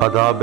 आदाब